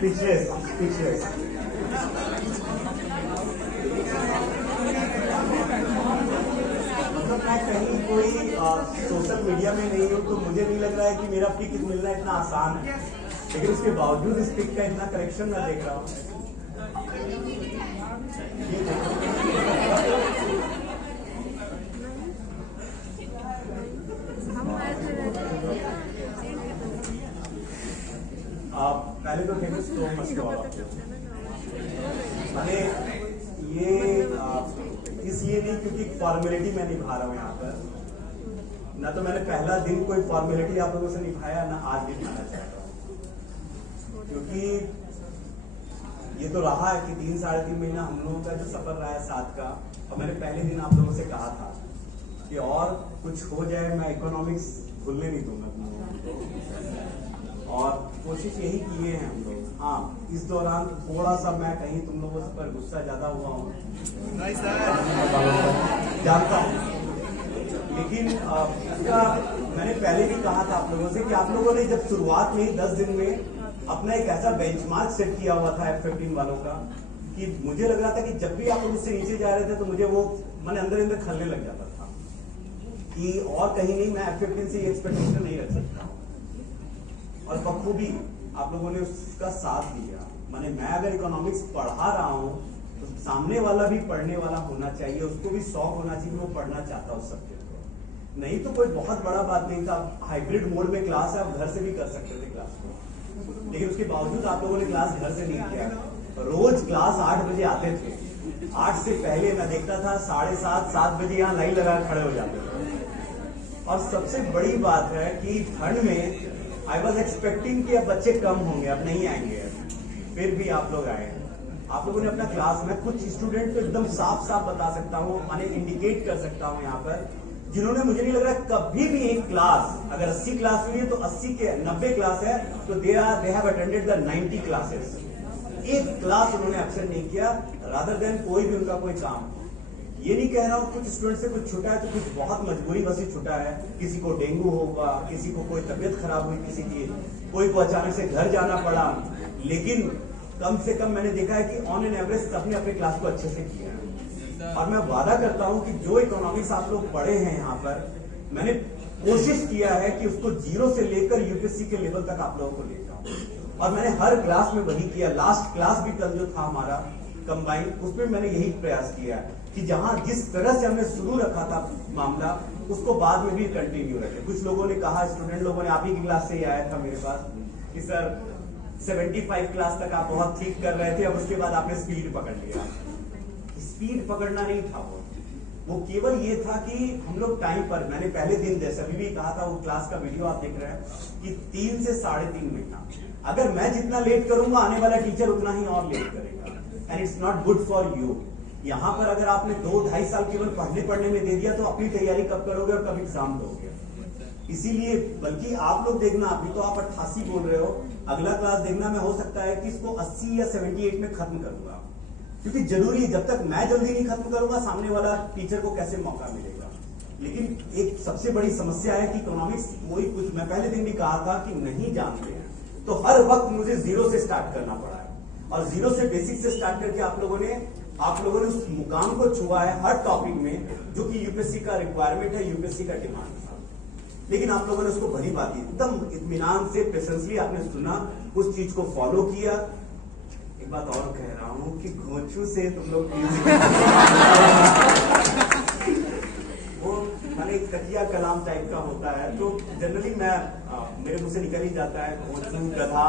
Speechless. मतलब मैं कहीं कोई सोशल मीडिया में नहीं हूँ, तो मुझे नहीं लग रहा है कि मेरा पिक मिलना इतना आसान है, लेकिन उसके बावजूद इस पिक का इतना करेक्शन मैं देख रहा हूँ। पहले तो thank you so much for मैंने ये इसलिए नहीं क्योंकि फॉर्मेलिटी मैं निभा रहा हूँ यहाँ पर, ना तो मैंने पहला दिन कोई फॉर्मेलिटी आप लोगों से निभाया, ना आज भी निभाना चाहता हूँ, क्योंकि ये तो रहा है कि 3-3.5 महीना हम लोगों का जो सफर रहा है साथ का, और मैंने पहले दिन आप लोगों से कहा था कि और कुछ हो जाए मैं इकोनॉमिक्स भूलने नहीं दूंगा तुम लोगों को, और कोशिश यही किए हैं हम लोग। हाँ, इस दौरान थोड़ा सा मैं कहीं तुम लोगों पर गुस्सा ज्यादा हुआ हूँ, जानता हूँ, लेकिन इसका मैंने पहले भी कहा था आप लोगों से कि आप लोगों ने जब शुरुआत में ही 10 दिन में अपना एक ऐसा बेंचमार्क सेट किया हुआ था F15 वालों का, कि मुझे लग रहा था कि जब भी आप लोग उससे नीचे जा रहे थे तो मुझे वो मैंने अंदर खलने लग जाता था कि और कहीं नहीं, मैं F15 से ये एक्सपेक्टेशन नहीं रख सकता हूँ। और बखूबी आप लोगों ने उसका साथ दिया। मैं अगर इकोनॉमिक्स पढ़ा रहा हूँ तो सामने वाला भी पढ़ने वाला होना चाहिए, उसको भी शौक होना चाहिए, वो पढ़ना चाहता उस सब्जेक्ट को। नहीं तो कोई बहुत बड़ा बात नहीं था, हाइब्रिड मोड में क्लास है, आप घर से भी कर सकते थे क्लास को, लेकिन उसके बावजूद आप लोगों ने क्लास घर से नहीं किया। रोज क्लास 8 बजे आते थे, 8 से पहले मैं देखता था 7:30-7 बजे यहाँ लाइन लगा खड़े हो जाते थे। और सबसे बड़ी बात है कि ठंड में आई वॉज एक्सपेक्टिंग कि अब बच्चे कम होंगे, अब नहीं आएंगे, फिर भी आप लोग आए। आप लोगों ने अपना क्लास में कुछ स्टूडेंट तो एकदम साफ साफ बता सकता हूँ, मैंने इंडिकेट कर सकता हूँ यहाँ पर, जिन्होंने मुझे नहीं लग रहा कभी भी एक क्लास, अगर 80 क्लास हुई है तो 80 के 90 क्लास है तो they have attended the 90 classes. एक क्लास उन्होंने अक्सर नहीं किया, रादर देन कोई भी उनका कोई काम। ये नहीं कह रहा हूँ कुछ स्टूडेंट से कुछ छुटा है तो कुछ बहुत मजबूरी बस ही छुटा है, किसी को डेंगू होगा, किसी को कोई तबीयत खराब हुई, किसी की कोई को अचानक से घर जाना पड़ा, लेकिन कम से कम मैंने देखा है कि ऑन एन एवरेज सबने अपने क्लास को अच्छे से किया है। और मैं वादा करता हूं कि जो इकोनॉमिक्स आप लोग पढ़े हैं यहाँ पर, मैंने कोशिश किया है कि उसको 0 से लेकर यूपीएससी के लेवल तक आप लोगों को ले जाऊं, और मैंने हर क्लास में वही किया। लास्ट क्लास भी कल जो था हमारा कंबाइन, उसमें मैंने यही प्रयास किया कि जहां जिस तरह से हमने शुरू रखा था मामला, उसको बाद में भी कंटिन्यू रखे। कुछ लोगों ने कहा, स्टूडेंट लोगों ने, आप ही की क्लास से ही आया था मेरे पास कि सर 75 क्लास तक आप बहुत ठीक कर रहे थे, अब उसके बाद आपने स्पीड पकड़ लिया। स्पीड पकड़ना नहीं था, वो केवल ये था कि हम लोग टाइम पर, मैंने पहले दिन जैसे अभी भी कहा था, वो क्लास का वीडियो आप देख रहे हैं कि 3 से 3.5 महीना, अगर मैं जितना लेट करूंगा आने वाला टीचर उतना ही और लेट करेगा, and it's not good for you. यहाँ पर अगर आपने 2-2.5 साल केवल पढ़ने में दे दिया तो अपनी तैयारी कब करोगे और कब एग्जाम दोगे। इसीलिए बल्कि आप लोग देखना, अभी तो आप 88 बोल रहे हो, अगला क्लास देखना, मैं हो सकता है कि इसको 80 या 78 में खत्म करूंगा, क्योंकि जरूरी है, जब तक मैं जल्दी नहीं खत्म करूंगा सामने वाला टीचर को कैसे मौका मिलेगा। लेकिन एक सबसे बड़ी समस्या है कि इकोनॉमिक्स कोई कुछ, मैं पहले दिन भी कहा था कि नहीं जानते हैं, तो हर वक्त मुझे 0 से स्टार्ट करना पड़ा है, और 0 से बेसिक से स्टार्ट करके आप लोगों ने उस मुकाम को छुआ है हर टॉपिक में, जो कि यूपीएससी का रिक्वायरमेंट है, यूपीएससी का डिमांड था। लेकिन आप लोगों ने उसको भली बात एकदम इत्मीनान से, पेशेंसली आपने सुना, उस चीज को फॉलो किया। एक बात और कह रहा हूं कि घोंचू से तुम लोग वो माने कचिया कलाम टाइप का होता है, तो जनरली मैं मेरे मुंह से निकल ही जाता है घोंचू, गधा,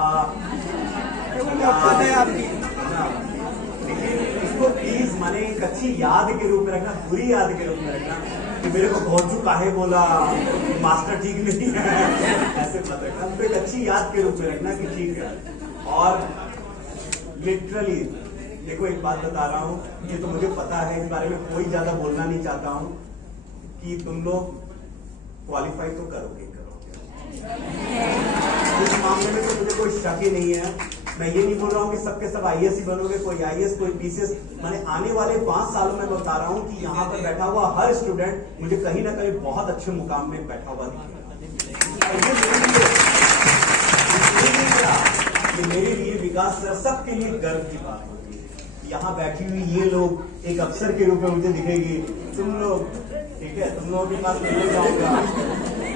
लेकिन इसको प्लीज माने एक अच्छी याद के रूप में रखना, बुरी याद के रूप में रखना कि मेरे को घोंचू काहे बोला, मास्टर ठीक नहीं है, ऐसे मत रखना, तो एक अच्छी याद के रूप में रखना कि ठीक है। और लिटरली देखो, एक बात बता रहा हूं, ये तो मुझे पता है, इस बारे में कोई ज्यादा बोलना नहीं चाहता हूं कि तुम लोग क्वालिफाई तो करोगे इस मामले में, तो मुझे कोई शक ही नहीं है। मैं ये नहीं बोल रहा हूँ कि सबके सब आईएएस ही बनोगे, कोई आईएएस कोई पीसीएस, मैंने आने वाले 5 सालों में बता रहा हूँ कि यहाँ पर बैठा हुआ हर स्टूडेंट मुझे कहीं ना कहीं बहुत अच्छे मुकाम में बैठा हुआ दिखेगा। ये मेरे लिए विकास विकास सर सबके लिए गर्व की बात होगी। यहाँ बैठी हुई ये लोग एक अफसर के रूप में मुझे दिखेगी, तुम लोग ठीक है, तुम लोगों के पास मिल जाऊंगा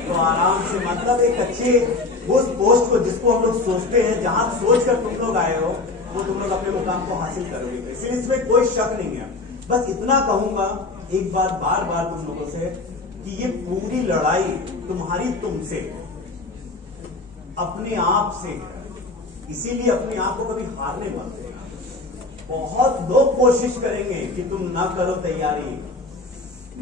तो आराम से, मतलब एक अच्छे उस पोस्ट को जिसको हम लोग सोचते हैं, जहां सोचकर तुम लोग आए हो वो तुम लोग अपने मुकाम को हासिल करोगे, इसलिए इसमें कोई शक नहीं है। बस इतना कहूंगा एक बार बार बार तुम लोगों से कि ये पूरी लड़ाई तुम्हारी तुमसे, अपने आप से है, इसीलिए अपने आप को कभी हारने मत देना। बहुत लोग कोशिश करेंगे कि तुम ना करो तैयारी,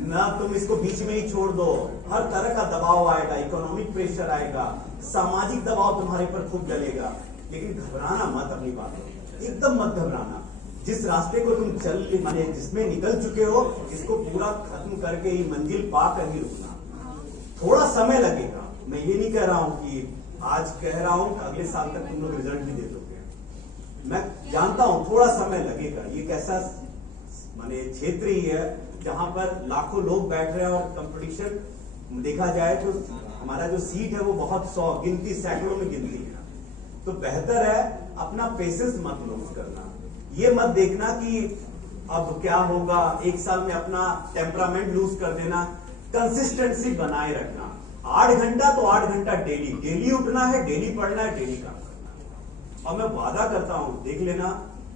ना तुम इसको बीच में ही छोड़ दो, हर तरह का दबाव आएगा, इकोनॉमिक प्रेशर आएगा, सामाजिक दबाव तुम्हारे पर खूब डलेगा, लेकिन घबराना मत, अपनी बातों एकदम मत घबराना। जिस रास्ते को तुम चल माने जिसमें निकल चुके हो, इसको पूरा खत्म करके ही मंजिल पाकर ही रुकना। थोड़ा समय लगेगा, मैं ये नहीं कह रहा हूं कि आज कह रहा हूं अगले साल तक तुम लोग रिजल्ट भी दे दोगे, मैं जानता हूं थोड़ा समय लगेगा। ये कैसा माने क्षेत्र ही है जहां पर लाखों लोग बैठ रहे हैं और कंपटीशन देखा जाए तो हमारा जो सीट है वो बहुत 100 गिनती, सैकड़ों में गिनती है। तो बेहतर है अपना पेशेंस मत लूज करना, ये मत देखना कि अब क्या होगा, एक साल में अपना टेम्परामेंट लूज कर देना। कंसिस्टेंसी बनाए रखना, 8 घंटा तो 8 घंटा डेली उठना है, डेली पढ़ना है, डेली काम करना है। और मैं वादा करता हूं, देख लेना,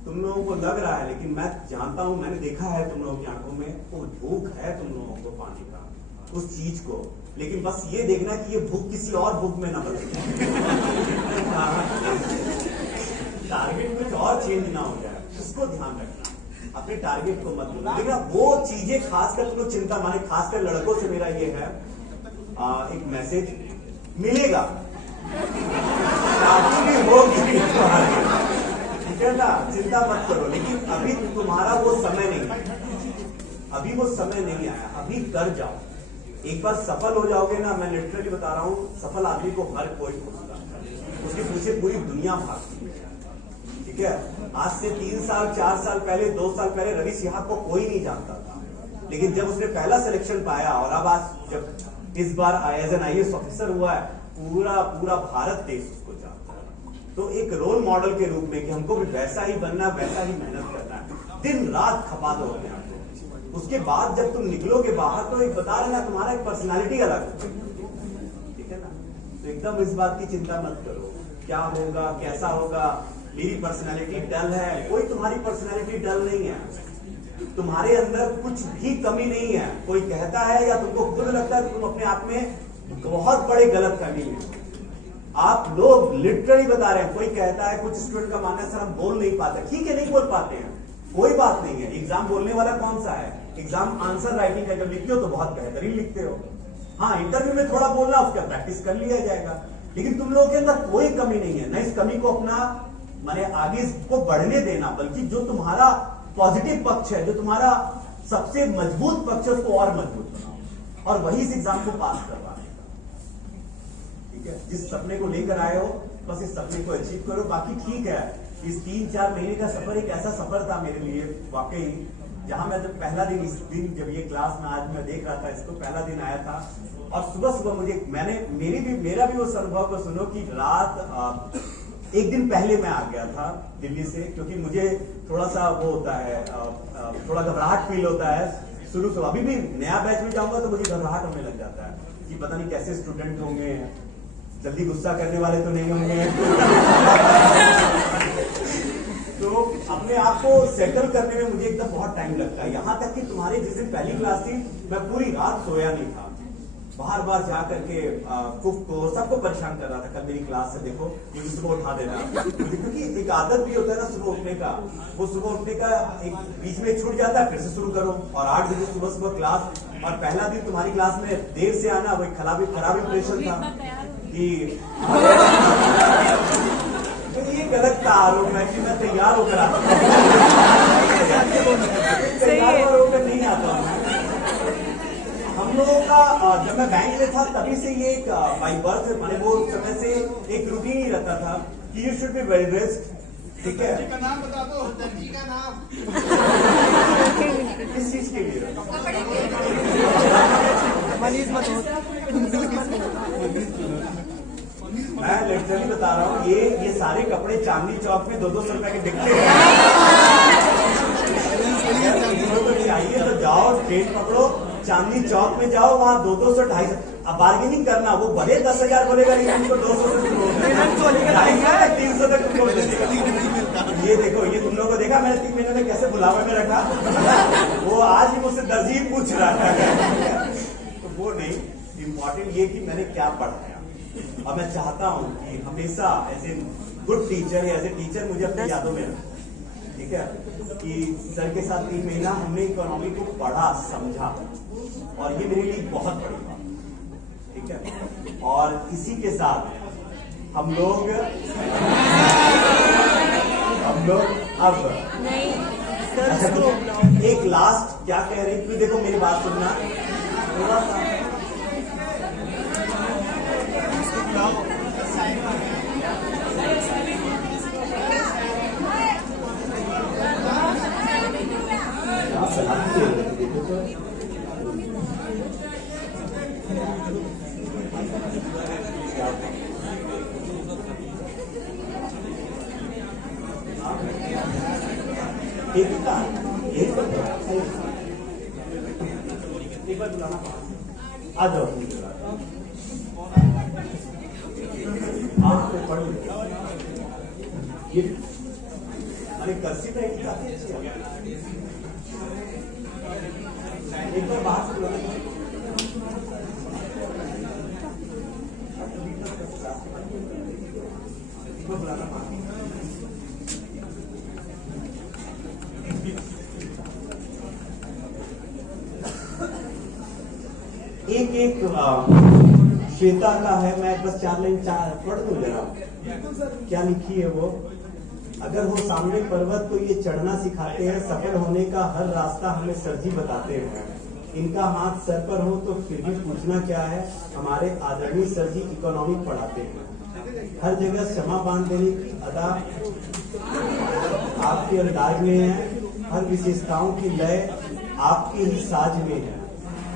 तुम लोगों को लग रहा है लेकिन मैं जानता हूं, मैंने देखा है तुम लोगों की आंखों में वो भूख है तुम लोगों को पाने का, उस चीज को, लेकिन बस ये देखना कि ये भूख किसी और भूख में ना बदल टारगेट कुछ और चेंज ना हो जाए, उसको ध्यान रखना, अपने टारगेट को मत भूलना। लेकिन वो चीजें खासकर तुम लोग चिंता माने, खासकर लड़कों से मेरा ये है एक मैसेज मिलेगा, शादी भी होगी, ठीक है ना, चिंता मत करो, लेकिन अभी तुम्हारा वो समय नहीं है, अभी वो समय नहीं आया, अभी कर जाओ। एक बार सफल हो जाओगे ना, मैं लिटरली बता रहा हूं, सफल आदमी को हर कोई खोजता है, उसके पीछे पूरी दुनिया भागती है, ठीक है। आज से 3 साल 4 साल पहले, 2 साल पहले रवि सिन्हा को कोई नहीं जानता था, लेकिन जब उसने पहला सिलेक्शन पाया और अब आज जब इस बार एज एन IAS ऑफिसर हुआ है, पूरा भारत देश उसको जानता है। तो एक रोल मॉडल के रूप में कि हमको भी वैसा ही बनना, वैसा ही मेहनत करना है, दिन रात खपा दो अपने आप को। उसके बाद जब तुम निकलोगे बाहर तो एक बता रहे ना, तुम्हारा एक पर्सनालिटी अलग है, ठीक है ना। तो एकदम इस बात की चिंता मत करो क्या होगा कैसा होगा, मेरी पर्सनालिटी डल है, कोई तुम्हारी पर्सनालिटी डल नहीं है, तुम्हारे अंदर कुछ भी कमी नहीं है। कोई कहता है या तुमको खुद लगता है तुम अपने आप में बहुत बड़े गलत फहमी में, आप लोग लिटरली बता रहे हैं, कोई कहता है, कुछ स्टूडेंट का मानना है सर हम बोल नहीं पाते, ठीक है नहीं बोल पाते हैं, कोई बात नहीं है, एग्जाम बोलने वाला कौन सा है, एग्जाम आंसर राइटिंग का जब लिखते हो तो बहुत बेहतरीन लिखते हो, हाँ इंटरव्यू में थोड़ा बोलना उसका प्रैक्टिस कर लिया जाएगा, लेकिन तुम लोगों के अंदर कोई कमी नहीं है, न इस कमी को अपना माने आगे इसको बढ़ने देना, बल्कि जो तुम्हारा पॉजिटिव पक्ष है, जो तुम्हारा सबसे मजबूत पक्ष है, उसको और मजबूत बनाओ और वही इस एग्जाम को पास करवाने का, ठीक है। जिस सपने को लेकर आए हो बस इस सपने को अचीव करो, बाकी ठीक है। इस 3-4 महीने का सफर एक ऐसा सफर था मेरे लिए वाकई, जहां मैं जब पहला दिन, इस दिन जब ये क्लास में आज मैं देख रहा था, इसको पहला दिन आया था और सुबह मुझे मेरा भी उस अनुभव को सुनो कि रात एक दिन पहले मैं आ गया था दिल्ली से, क्योंकि मुझे थोड़ा सा वो होता है, थोड़ा घबराहट फील होता है शुरू से, अभी भी नया बैच में जाऊंगा तो मुझे घबराहट होने लग जाता है कि पता नहीं कैसे स्टूडेंट होंगे, जल्दी गुस्सा करने वाले तो नहीं होंगे तो अपने आप को सेटल करने में मुझे एकदम बहुत टाइम लगता है, यहां तक कि तुम्हारी जिस दिन पहली क्लास थी मैं पूरी रात सोया नहीं था, बार बार जा करके कुक को सबको परेशान कर रहा था, कल मेरी क्लास से देखो ये सुबह उठा देना, क्योंकि एक आदत भी होता है ना सुबह उठने का, वो सुबह उठने का एक बीच में छूट जाता है, फिर से शुरू करो और 8 बजे सुबह क्लास, और पहला दिन तुम्हारी क्लास में देर से आना वही खराब इंप्रेशन था कि तो ये गलत था आरोप है कि मैं तैयार होकर आता हूँ, तैयार होकर नहीं आता हूँ। हम लोगों का जब मैं बैंक में था तभी से ये एक बाई बर्थ मैंने वो समय से एक रूटीन ही रहता था कि you should be well dressed, ठीक है। दर्जी का नाम बता दो, दर्जी का नाम किस चीज के लिए? मनीष मत मैं लिटरली बता रहा हूँ, ये सारे कपड़े चांदनी चौक में 200 रुपए के बिकते हैं। तो चाहिए तो जाओ, ट्रेन पकड़ो, चांदनी चौक में जाओ, वहाँ 200 250। अब बार्गेनिंग करना, वो भले 10,000 बोलेगा लेकिन उनको 200 से 300 तक तुमको मिलेगा। ये देखो, ये तुम लोगों को देखा मैंने 3 महीने में कैसे बुलावा में रखा। वो आज ही मुझसे दर्जी पूछ रहा है। तो वो नहीं, इम्पोर्टेंट ये कि मैंने क्या पढ़ाया। और मैं चाहता हूं कि हमेशा as a good teacher, as a teacher मुझे अपनी यादों में रखा। ठीक है, कि सर के साथ 3 महीना हमने इकोनॉमी को पढ़ा, समझा, और ये मेरे लिए बहुत बड़ी बात। ठीक है, और इसी के साथ हम लोग अब एक लास्ट क्या कह रही थी, देखो मेरी बात सुनना थोड़ा सा। एक बार बुलाना आ जाओ, आप पढ़ लो। ये अरे कर्सी तो एक काफी अच्छी है, एक बार बाहर से बुलाना। एक श्वेता का है, मैं बस 4 लाइन पढ़ दूं जरा, क्या लिखी है वो। अगर हो सामने पर्वत तो ये चढ़ना सिखाते हैं, सफल होने का हर रास्ता हमें सरजी बताते हैं। इनका हाथ सर पर हो तो फिर भी पूछना क्या है, हमारे आदरणीय सरजी इकोनॉमिक पढ़ाते हैं। हर जगह क्षमा बांध देने की अदा आपके अंदाज में है, हर विशेषताओं की लय आपके ही साज में है।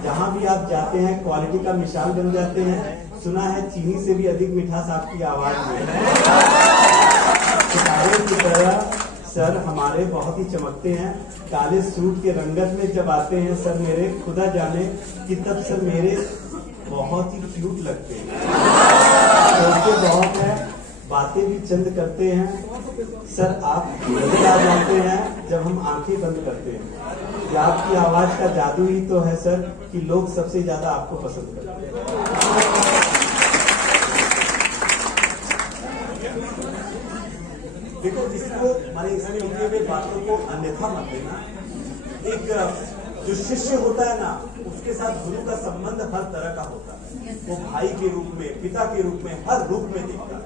जहाँ भी आप जाते हैं क्वालिटी का मिसाल बन जाते हैं। सुना है चीनी से भी अधिक मिठास आपकी आवाज में है। सितारे की तरह सर हमारे बहुत ही चमकते हैं, काले सूट के रंगत में जब आते हैं सर मेरे, खुदा जाने कि तब सर मेरे बहुत ही क्यूट लगते हैं। सोचते बहुत है, बातें भी चंद करते हैं सर, आप नजर आ जाते हैं जब हम आंखें बंद करते हैं। ये आपकी आवाज का जादू ही तो है सर कि लोग सबसे ज्यादा आपको पसंद करते हैं। देखो, इसको माने इसमें लिखे हुए बातों को अन्यथा मत लेना। एक जो शिष्य होता है ना, उसके साथ गुरु का संबंध हर तरह का होता है। वो भाई के रूप में, पिता के रूप में, हर रूप में दिखता है।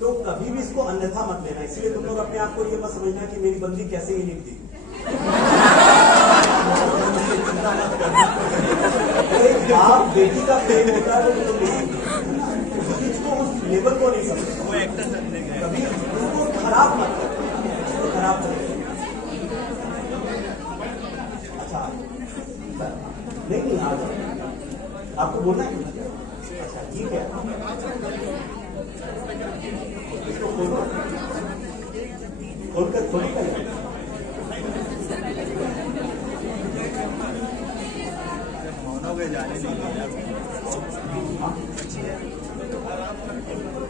तो कभी भी इसको अन्यथा मत लेना। इसलिए तुम लोग अपने आप को ये मत समझना कि मेरी बंदी कैसे ही लिख दी। चिंता मत करना। एक बाप बेटी का प्रेम होता है तो तुम इसको उस लेवल को नहीं समझना। वो एक्टर कभी उसको खराब मत करो, खराब मत करो। अच्छा, नहीं आ जाओ, आपको बोलना है। अच्छा ठीक है, इसको खोलो, खोलकर खोली कर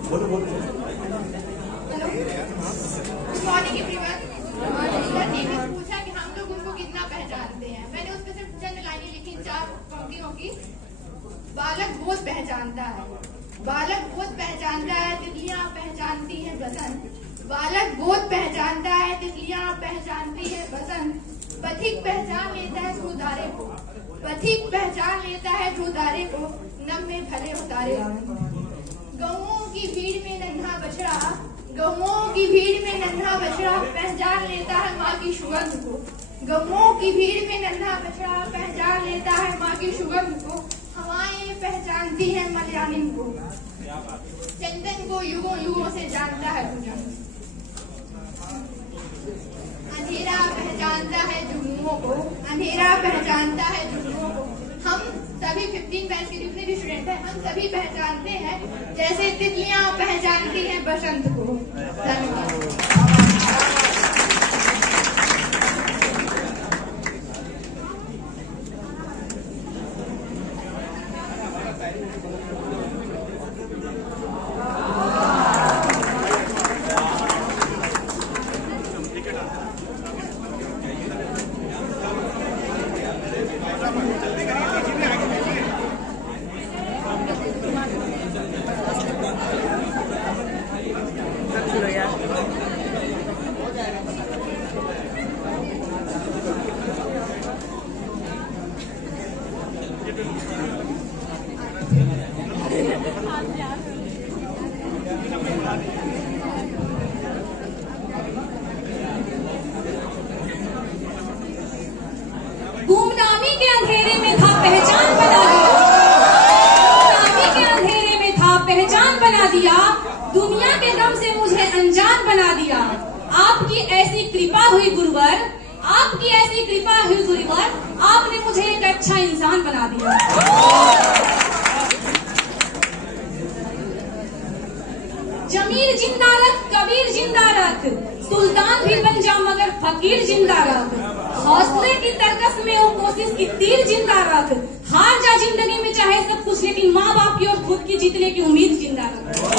बोलो बोलो। Good morning everyone. सर ने भी पूछा कि हम लोग उनको कितना पहचानते हैं। मैंने उसमें सिर्फ चंद लाइनें लिखी, 4 पंक्तियों की। बालक बहुत पहचानता है, बालक बहुत पहचानता है, तितलियां पहचानती है बसंत। बालक बहुत पहचानता है, तितलियां पहचानती है बसंत। पथिक पहचान लेता है ध्रुवतारे को, पथिक पहचान लेता है ध्रुवतारे को, नम में भले उतारे। गौओं की भीड़ में नन्हा बछड़ा, गौओं की भीड़ में नन्हा बछड़ा पहचान लेता है माँ की सुगंध को। गौओं की भीड़ में नन्हा बछड़ा पहचान लेता है माँ की सुगंध को। हवाएं पहचानती है मलयानिम को, चंदन को युगों युगों से जानता है पूजन। अंधेरा पहचानता है जुगनुओं को, अंधेरा पहचानता है जुगनुओं को। हम सभी 15 बैच के जितने भी स्टूडेंट टैलेंट है, हम सभी पहचानते हैं, जैसे तितलियां पहचानती हैं बसंत को। धन्यवाद। गुमनामी के अंधेरे में था पहचान बना दिया, गुमनामी के अंधेरे में था पहचान बना दिया, दुनिया के गम से मुझे अनजान बना दिया। आपकी ऐसी कृपा हुई गुरुवर, आपकी ऐसी कृपा हुई गुरुवर, आपने मुझे एक अच्छा इंसान बना दिया। जमीर जिंदा रख, कबीर जिंदा रख, सुल्तान भी बन जा मगर फकीर जिंदा रख, हौसले की तरकस में वो कोशिश की तीर जिंदा रख, हार जा जिंदगी में चाहे सब कुछ, लेकिन माँ बाप की और खुद की जीतने की उम्मीद जिंदा रख।